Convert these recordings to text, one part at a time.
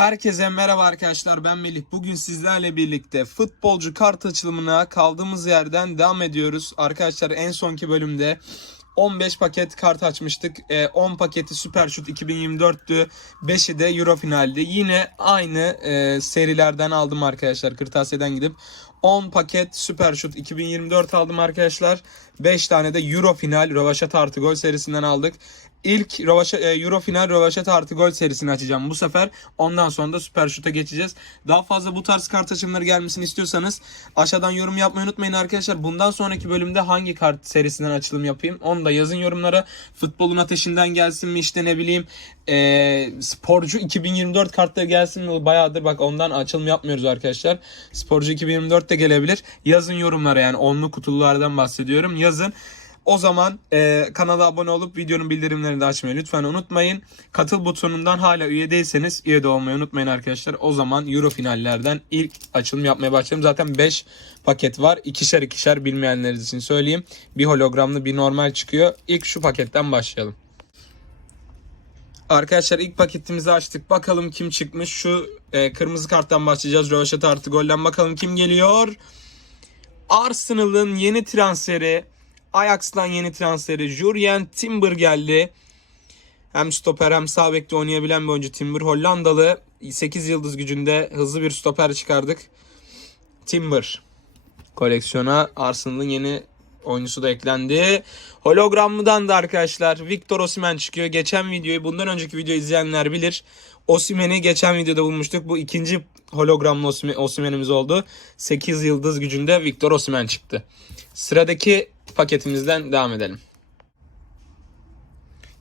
Herkese merhaba arkadaşlar ben Melih. Bugün sizlerle birlikte futbolcu kart açılımına kaldığımız yerden devam ediyoruz. Arkadaşlar en sonki bölümde 15 paket kart açmıştık. Ee, 10 paketi Süper Şut 2024'tü. 5'i de Euro finaldi. Yine aynı e, serilerden aldım arkadaşlar kırtasiyeden gidip. 10 paket Süper Şut 2024 aldım arkadaşlar. 5 tane de Euro final Rövaşat artı gol serisinden aldık. İlk e, Euro final Rövaşat artı gol serisini açacağım bu sefer. Ondan sonra da Süper Şut'a geçeceğiz. Daha fazla bu tarz kart açımları gelmesini istiyorsanız aşağıdan yorum yapmayı unutmayın arkadaşlar. Bundan sonraki bölümde hangi kart serisinden açılım yapayım onu da yazın yorumlara. Futbolun ateşinden gelsin mi işte ne bileyim e, sporcu 2024 kartları gelsin mi bayağıdır bak ondan açılım yapmıyoruz arkadaşlar. Sporcu 2024 de gelebilir. Yazın yorumlara yani onlu kutululardan bahsediyorum. Yazın. O zaman e, kanala abone olup videonun bildirimlerini de açmayı lütfen unutmayın. Katıl butonundan hala üye değilseniz üye de olmayı unutmayın arkadaşlar. O zaman Euro finallerden ilk açılım yapmaya başlayalım. Zaten 5 paket var. İkişer ikişer bilmeyenler için söyleyeyim. Bir hologramlı bir normal çıkıyor. İlk şu paketten başlayalım. Arkadaşlar ilk paketimizi açtık. Bakalım kim çıkmış. Şu e, kırmızı karttan başlayacağız. Röveşat artı golden bakalım kim geliyor. Arsenal'ın yeni transferi Ajax'tan yeni transferi Jurjen Timber geldi. Hem stoper hem sağ bekte oynayabilen bir oyuncu Timber. Hollandalı 8 yıldız gücünde hızlı bir stoper çıkardık. Timber. Koleksiyona Arsenal'ın yeni oyuncusu da eklendi. Hologramlıdan da arkadaşlar Victor Osimhen çıkıyor. Geçen videoyu bundan önceki videoyu izleyenler bilir. Osimhen'i geçen videoda bulmuştuk. Bu ikinci hologramlı Osime- Osimhen'imiz oldu. 8 yıldız gücünde Victor Osimhen çıktı. Sıradaki paketimizden devam edelim.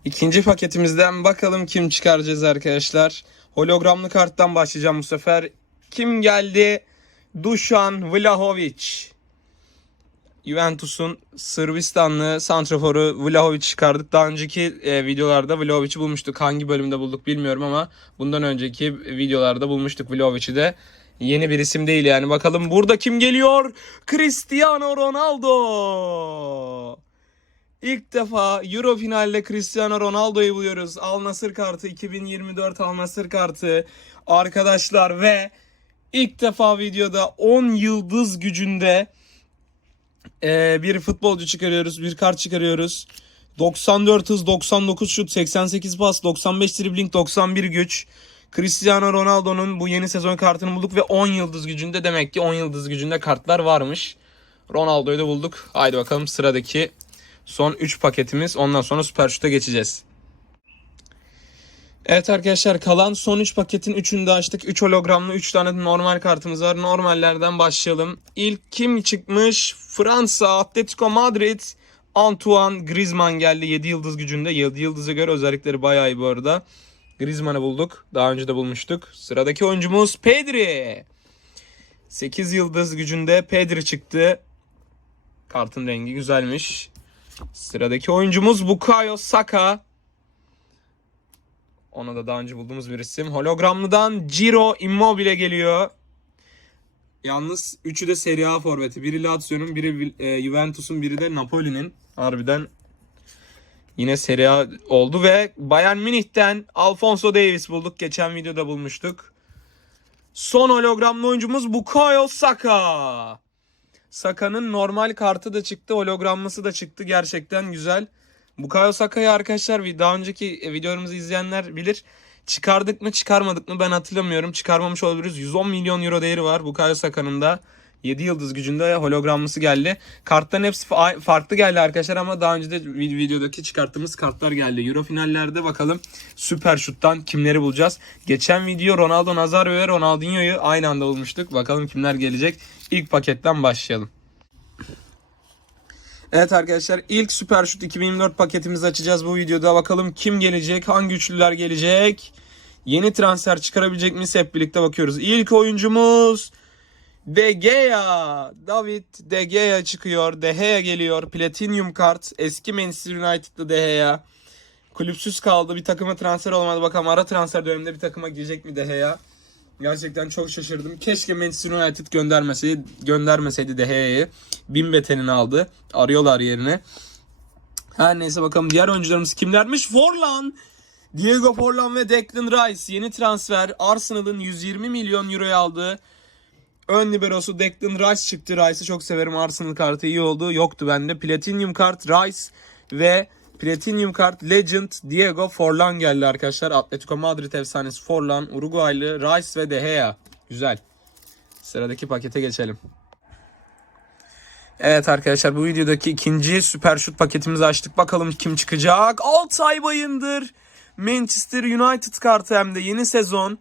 İkinci paketimizden bakalım kim çıkaracağız arkadaşlar. Hologramlı karttan başlayacağım bu sefer. Kim geldi? Dušan Vlahovic. Juventus'un Sırbistanlı santraforu Vlahovic çıkardık. Daha önceki e, videolarda Vlahovic'i bulmuştuk. Hangi bölümde bulduk bilmiyorum ama bundan önceki videolarda bulmuştuk Vlahovic'i de. Yeni bir isim değil yani. Bakalım burada kim geliyor? Cristiano Ronaldo. İlk defa Euro finalde Cristiano Ronaldo'yu buluyoruz. Al Nassr kartı 2024 Al Nassr kartı arkadaşlar ve ilk defa videoda 10 yıldız gücünde e, bir futbolcu çıkarıyoruz. Bir kart çıkarıyoruz. 94 hız, 99 şut, 88 pas, 95 dribbling, 91 güç. Cristiano Ronaldo'nun bu yeni sezon kartını bulduk ve 10 yıldız gücünde demek ki 10 yıldız gücünde kartlar varmış. Ronaldo'yu da bulduk. Haydi bakalım sıradaki son 3 paketimiz. Ondan sonra Süper Şut'a geçeceğiz. Evet arkadaşlar kalan son 3 paketin 3'ünü de açtık. 3 hologramlı 3 tane normal kartımız var. Normallerden başlayalım. İlk kim çıkmış? Fransa, Atletico Madrid, Antoine Griezmann geldi 7 yıldız gücünde. 7 yıldıza göre özellikleri bayağı iyi bu arada. Griezmann'ı bulduk. Daha önce de bulmuştuk. Sıradaki oyuncumuz Pedri. 8 yıldız gücünde Pedri çıktı. Kartın rengi güzelmiş. Sıradaki oyuncumuz Bukayo Saka. Ona da daha önce bulduğumuz bir isim. Hologramlıdan Ciro Immobile geliyor. Yalnız üçü de Serie A forveti. Biri Lazio'nun, biri e, Juventus'un, biri de Napoli'nin. Harbiden yine Serie A oldu ve Bayern Münih'ten Alfonso Davis bulduk. Geçen videoda bulmuştuk. Son hologramlı oyuncumuz Bukayo Saka. Saka'nın normal kartı da çıktı, hologramlısı da çıktı. Gerçekten güzel. Bukayo Saka'yı arkadaşlar daha önceki videolarımızı izleyenler bilir. Çıkardık mı çıkarmadık mı ben hatırlamıyorum. Çıkarmamış olabiliriz. 110 milyon euro değeri var Bukayo Saka'nın da. 7 yıldız gücünde hologramlısı geldi. Kartların hepsi fa- farklı geldi arkadaşlar ama daha önce de vid- videodaki çıkarttığımız kartlar geldi. Euro finallerde bakalım süper şuttan kimleri bulacağız. Geçen video Ronaldo Nazario ve Ronaldinho'yu aynı anda bulmuştuk. Bakalım kimler gelecek. İlk paketten başlayalım. Evet arkadaşlar ilk Süper Şut 2024 paketimizi açacağız bu videoda. Bakalım kim gelecek, hangi üçlüler gelecek, yeni transfer çıkarabilecek miyiz hep birlikte bakıyoruz. İlk oyuncumuz De Gea. David De Gea çıkıyor. De Gea geliyor. Platinum kart. Eski Manchester United'lı De Gea. Kulüpsüz kaldı. Bir takıma transfer olmadı. Bakalım ara transfer döneminde bir takıma girecek mi De Gea? Gerçekten çok şaşırdım. Keşke Manchester United göndermeseydi, göndermeseydi De Gea'yı. Bin betenini aldı. Arıyorlar yerine. Her neyse bakalım diğer oyuncularımız kimlermiş? Forlan. Diego Forlan ve Declan Rice yeni transfer. Arsenal'ın 120 milyon euroya aldığı ön liberosu Declan Rice çıktı. Rice'ı çok severim. Arsenal kartı iyi oldu. Yoktu bende. Platinum kart Rice ve Platinum kart Legend Diego Forlan geldi arkadaşlar. Atletico Madrid efsanesi Forlan, Uruguaylı Rice ve De Gea. Güzel. Sıradaki pakete geçelim. Evet arkadaşlar bu videodaki ikinci süper şut paketimizi açtık. Bakalım kim çıkacak. Altay Bayındır. Manchester United kartı hem de yeni sezon.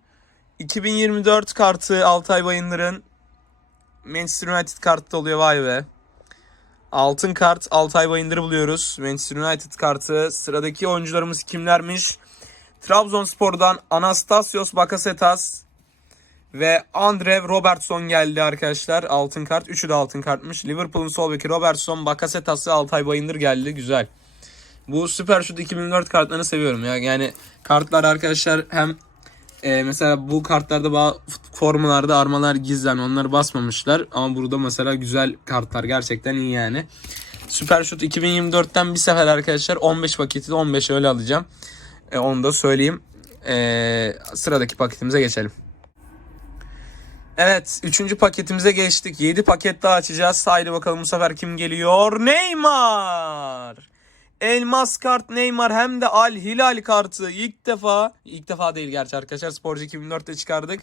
2024 kartı Altay Bayındır'ın Manchester United kartı oluyor vay be. Altın kart Altay Bayındır'ı buluyoruz. Manchester United kartı. Sıradaki oyuncularımız kimlermiş? Trabzonspor'dan Anastasios Bakasetas ve Andrew Robertson geldi arkadaşlar. Altın kart. Üçü de altın kartmış. Liverpool'un sol beki Robertson, Bakasetas'ı Altay Bayındır geldi. Güzel. Bu Süper Şut 2004 kartlarını seviyorum ya. Yani kartlar arkadaşlar hem e, mesela bu kartlarda bazı formalarda armalar gizlen onları basmamışlar. Ama burada mesela güzel kartlar gerçekten iyi yani. Süper Şut 2024'ten bir sefer arkadaşlar 15 paketi de 15 öyle alacağım. E, onu da söyleyeyim. E, sıradaki paketimize geçelim. Evet 3. paketimize geçtik. 7 paket daha açacağız. Haydi bakalım bu sefer kim geliyor? Neymar. Elmas kart Neymar hem de Al Hilal kartı ilk defa ilk defa değil gerçi arkadaşlar Sporcu 2004'te çıkardık.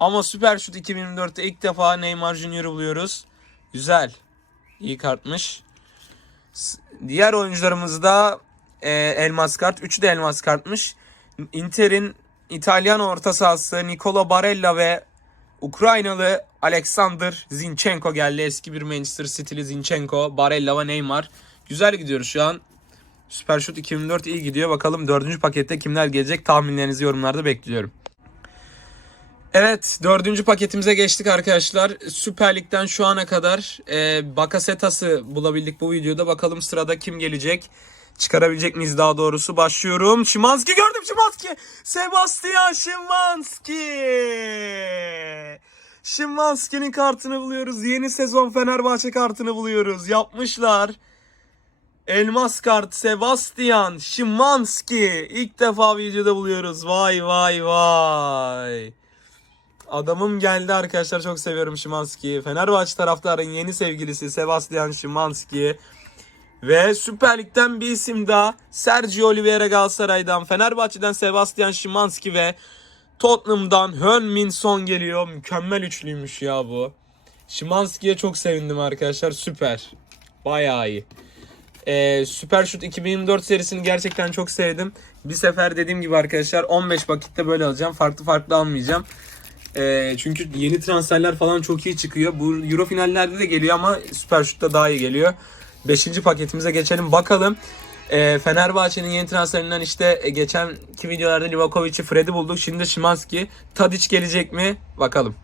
Ama Süper Şut 2024'te ilk defa Neymar Junior'ı buluyoruz. Güzel. İyi kartmış. Diğer oyuncularımızda e, elmas kart. Üçü de elmas kartmış. Inter'in İtalyan orta sahası Nicola Barella ve Ukraynalı Alexander Zinchenko geldi. Eski bir Manchester City'li Zinchenko, Barella ve Neymar. Güzel gidiyoruz şu an. Süper Şut 2004 iyi gidiyor. Bakalım dördüncü pakette kimler gelecek tahminlerinizi yorumlarda bekliyorum. Evet dördüncü paketimize geçtik arkadaşlar. Süper Lig'den şu ana kadar e, Bakasetas'ı bulabildik bu videoda. Bakalım sırada kim gelecek? Çıkarabilecek miyiz daha doğrusu? Başlıyorum. Şimanski gördüm Şimanski. Sebastian Şimanski. Şimanski'nin kartını buluyoruz. Yeni sezon Fenerbahçe kartını buluyoruz. Yapmışlar. Elmas kart Sebastian Şimanski. İlk defa videoda buluyoruz. Vay vay vay. Adamım geldi arkadaşlar çok seviyorum Şimanski'yi. Fenerbahçe taraftarın yeni sevgilisi Sebastian Şimanski. Ve Süper Lig'den bir isim daha. Sergio Oliveira Galatasaray'dan. Fenerbahçe'den Sebastian Şimanski ve Tottenham'dan Heung-min Son geliyor. Mükemmel üçlüymüş ya bu. Şimanski'ye çok sevindim arkadaşlar. Süper. Bayağı iyi. Ee, Süper Şut 2024 serisini gerçekten çok sevdim. Bir sefer dediğim gibi arkadaşlar 15 vakitte böyle alacağım. Farklı farklı almayacağım. Ee, çünkü yeni transferler falan çok iyi çıkıyor. Bu Euro finallerde de geliyor ama Süper Şut'ta daha iyi geliyor. 5. paketimize geçelim. Bakalım Ee, Fenerbahçe'nin yeni transferinden işte e, geçenki videolarda Livakovic'i, Fred'i bulduk. Şimdi Şimanski. Tadic gelecek mi? Bakalım.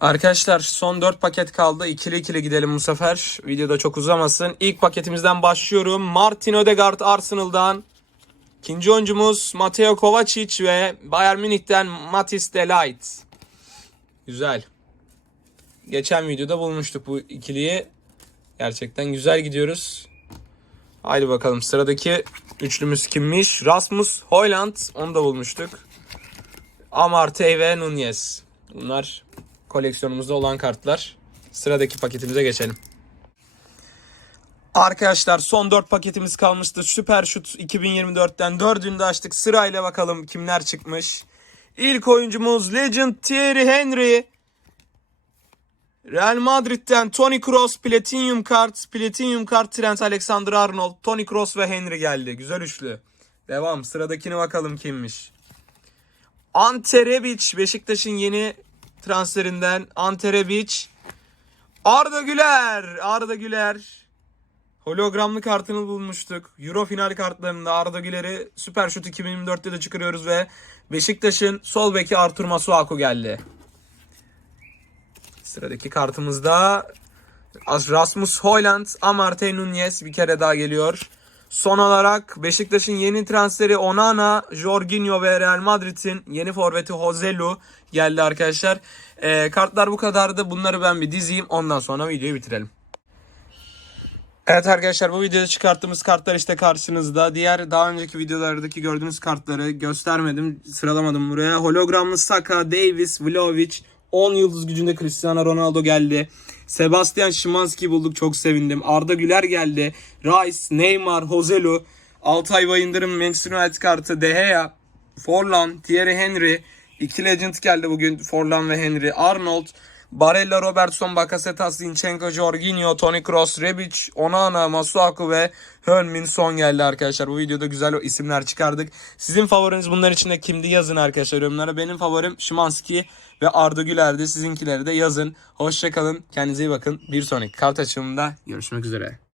Arkadaşlar son 4 paket kaldı. İkili ikili gidelim bu sefer. Videoda çok uzamasın. İlk paketimizden başlıyorum. Martin Ödegaard Arsenal'dan. İkinci oyuncumuz Mateo Kovacic ve Bayern Münih'ten Matis de Ligt. Güzel. Geçen videoda bulmuştuk bu ikiliyi. Gerçekten güzel gidiyoruz. Haydi bakalım sıradaki üçlümüz kimmiş? Rasmus Hoyland. Onu da bulmuştuk. Amartey ve Nunez. Bunlar koleksiyonumuzda olan kartlar. Sıradaki paketimize geçelim. Arkadaşlar son 4 paketimiz kalmıştı. Süper Şut 2024'ten 4'ünü de açtık. Sırayla bakalım kimler çıkmış. İlk oyuncumuz Legend Thierry Henry. Real Madrid'den Toni Kroos Platinum kart, Platinum kart Trent Alexander-Arnold, Toni Kroos ve Henry geldi. Güzel üçlü. Devam. Sıradakine bakalım kimmiş. Ante Rebic Beşiktaş'ın yeni transferinden Ante Rebic. Arda Güler. Arda Güler. Hologramlı kartını bulmuştuk. Euro final kartlarında Arda Güler'i Süper Şut 2024'te de çıkarıyoruz ve Beşiktaş'ın sol beki Artur Masuaku geldi. Sıradaki kartımızda Rasmus Hoyland, Amartey Nunez bir kere daha geliyor. Son olarak Beşiktaş'ın yeni transferi Onana, Jorginho ve Real Madrid'in yeni forveti Joselu geldi arkadaşlar. Ee, kartlar bu kadardı. Bunları ben bir dizeyim. Ondan sonra videoyu bitirelim. Evet arkadaşlar bu videoda çıkarttığımız kartlar işte karşınızda. Diğer daha önceki videolardaki gördüğünüz kartları göstermedim, sıralamadım buraya. Hologramlı Saka, Davis, Vlahovic, 10 yıldız gücünde Cristiano Ronaldo geldi. Sebastian Szymanski bulduk çok sevindim. Arda Güler geldi. Rice, Neymar, Hozelu, Altay Bayındır'ın Manchester United kartı, De Gea, Forlan, Thierry Henry, iki legend geldi bugün Forlan ve Henry, Arnold, Barella, Robertson, Bakasetas, Zinchenko, Jorginho, Toni Kroos, Rebic, Onana, Masuaku ve Heung-min Son geldi arkadaşlar. Bu videoda güzel isimler çıkardık. Sizin favoriniz bunlar içinde kimdi yazın arkadaşlar yorumlara. Benim favorim Şimanski ve Arda Güler'di. Sizinkileri de yazın. Hoşçakalın. Kendinize iyi bakın. Bir sonraki kart açılımında görüşmek üzere.